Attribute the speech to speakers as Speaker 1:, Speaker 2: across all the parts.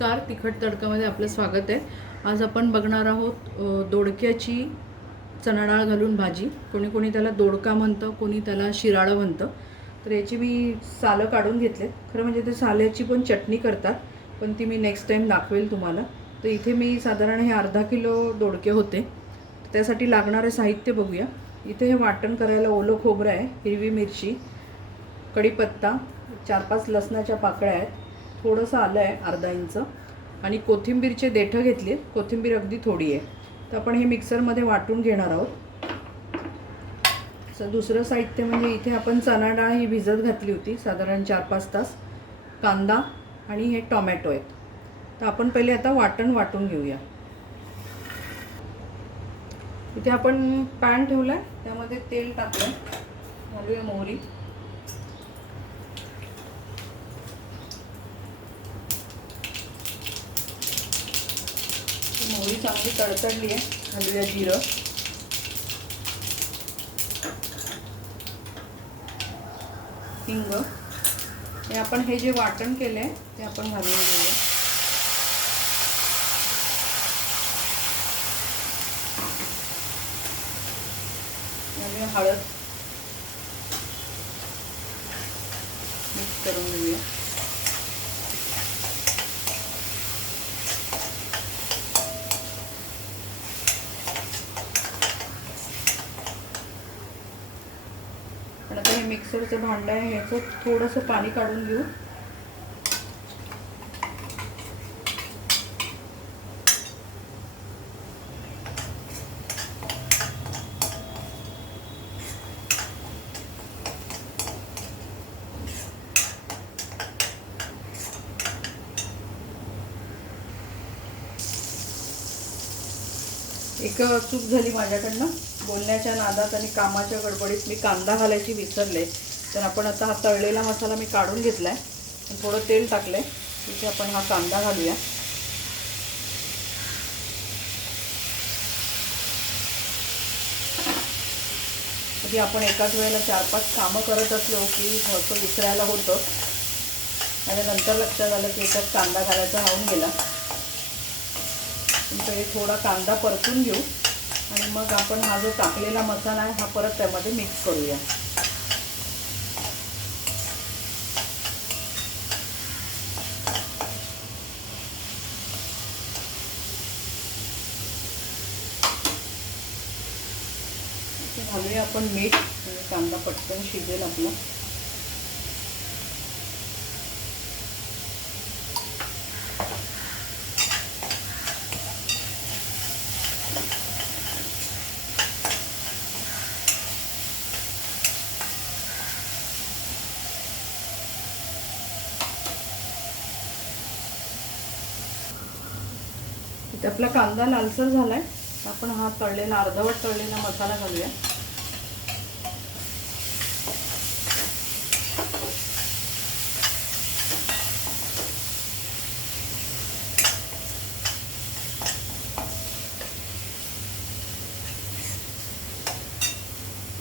Speaker 1: नमस्कार तिखट तडकामध्ये आपलं स्वागत आहे. आज आपण बघणार आहोत दोडक्याची चणा डाळ घालून भाजी. कोणी कोणी त्याला दोडका म्हणतं कोणी त्याला शिराळं म्हणतं. तर याची मी सालं काढून घेतले खरं म्हणजे ते साल्याची पण चटणी करतात पण ती मी नेक्स्ट टाईम दाखवेल तुम्हाला. तर इथे मी साधारण हे अर्धा किलो दोडके होते. त्यासाठी लागणारं साहित्य बघूया. इथे हे वाटण करायला ओलं खोबरं आहे हिरवी मिरची कढीपत्ता चार पाच लसणाच्या पाकळ्या आहेत. थोडंसं आलं आहे अर्धा इंच. आणि कोथिंबीरचे देठं घेतली कोथिंबीर अगदी थोडी आहे. तर आपण हे मिक्सरमध्ये वाटून घेणार आहोत. तर दुसरं साहित्य म्हणजे इथे आपण चणा डाळ ही भिजत घातली होती साधारण चार पाच तास. कांदा आणि हे टॉमॅटो आहेत. तर आपण पहिले आता वाटण वाटून घेऊया. इथे आपण पॅन ठेवला आहे त्यामध्ये तेल टाकलं घालूया मोहरी. मोहरी चांगली तडतडली आहे. घालूया जिरं. हिंग. हे आपण हे जे वाटण केलं आहे ते आपण घालून घेऊया. घालूया हळद. मिक्स करून घेऊया. मिक्सरचं भांडं आहे ह्याचं थोडंसं पाणी काढून घेऊ. एक चूक झाली माझ्याकडनं. बोलण्याच्या नादात आणि कामाच्या गडबडीत मी कांदा घालायची विसरले. तर आपण आता हा तळलेला मसाला मी काढून घेतला आहे थोडं तेल टाकलं आहे तिथे आपण हा कांदा घालूया. कधी आपण एकाच वेळेला चार पाच कामं करत असलो की थोडंसं विसरायला होतं. आणि नंतर लक्षात आलं की एकाच कांदा घालायचा राहून गेला. पण हे थोडा कांदा परतून घेऊ. आणि मग आपण हा जो टाकलेला मसाला आहे हा परत त्यामध्ये मिक्स करूया. घालूया आपण मीठ कांदा पटकन शिजेल आपला. इथे आपला कांदा लालसर आहे आपण हा तळलेला अर्धवट तळलेला मसाला घालूया.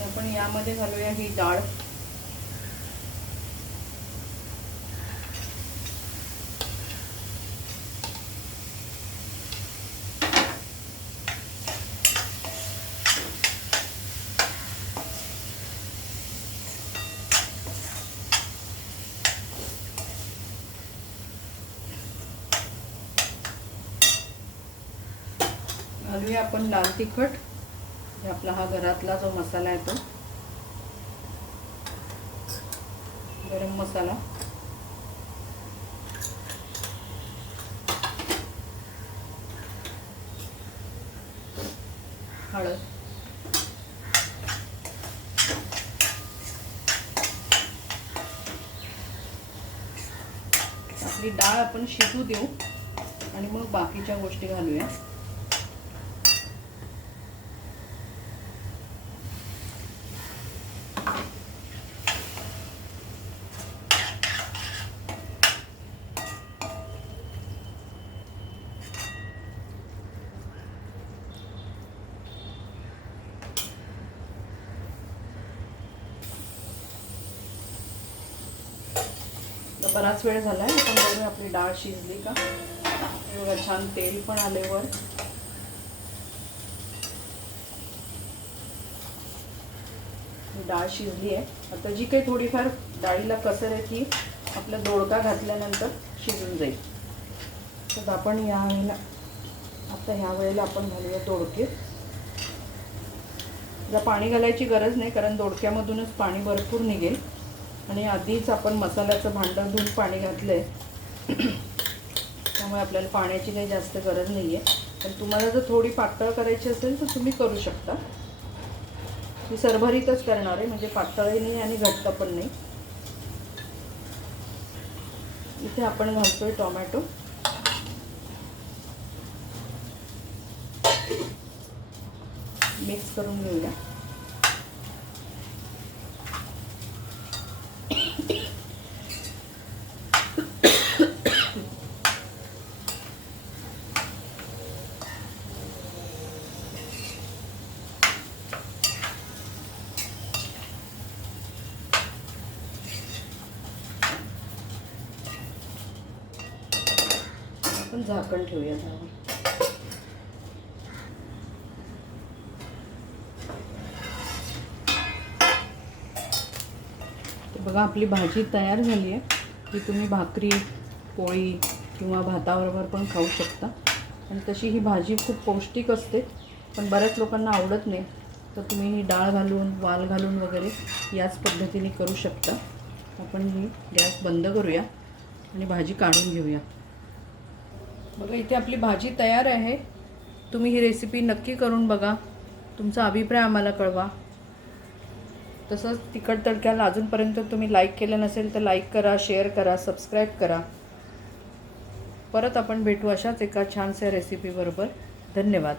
Speaker 1: आपण यामध्ये घालूया ही डाळ. घालूया आपण लाल तिखट आपला हा घरातला जो मसाला आहे तो गरम मसाला. हळद. आपली डाळ आपण शिजू देऊ आणि मग बाकीच्या गोष्टी घालूया. बराच वेळ झाला आहे आपण बघूया आपली डाळ शिजली का. हे बघा छान तेल पण आले वर. डाळ शिजली आहे. आता जी काही थोडीफार डाळीला कसर आहे ती आपला दोडका घातल्यानंतर शिजून जाईल. तर आपण या वेळेला आता ह्या वेळेला आपण घालूया दोडके. जर पाणी घालायची गरज नाही कारण दोडक्यामधूनच पाणी भरपूर निघेल. आणि आधीच आपण मसाल्याचं भांडं धुवून पाणी घातलं आहे त्यामुळे आपल्याला पाण्याची काही जास्त गरज नाही आहे पण तुम्हाला जर थोडी पातळ करायची असेल तर तुम्ही करू शकता. मी सरभरीतच करणार आहे म्हणजे पातळही नाही आणि घट्ट पण नाही. इथे आपण घालतोय टोमॅटो. मिक्स करून घेऊया. आपण झाकण ठेवूया त्यावर बघा आपली भाजी तयार झाली आहे. ही तुम्ही भाकरी पोळी किंवा भाताबरोबर पण खाऊ शकता. आणि तशी ही भाजी खूप पौष्टिक असते पण बऱ्याच लोकांना आवडत नाही. तर तुम्ही ही डाळ घालून वाल घालून वगैरे याच पद्धतीने करू शकता. आपण ही गॅस बंद करूया आणि भाजी काढून घेऊया. बघा इथे आपली भाजी तयार आहे. तुम्ही ही रेसिपी नक्की करून बघा. तुमचा अभिप्राय आम्हाला कळवा. तसंच तिखट तडक्याला अजूनपर्यंत तुम्ही लाईक केलं नसेल तर लाईक करा शेअर करा सबस्क्राईब करा. परत आपण भेटू अशाच एका छानशा रेसिपीबरोबर धन्यवाद.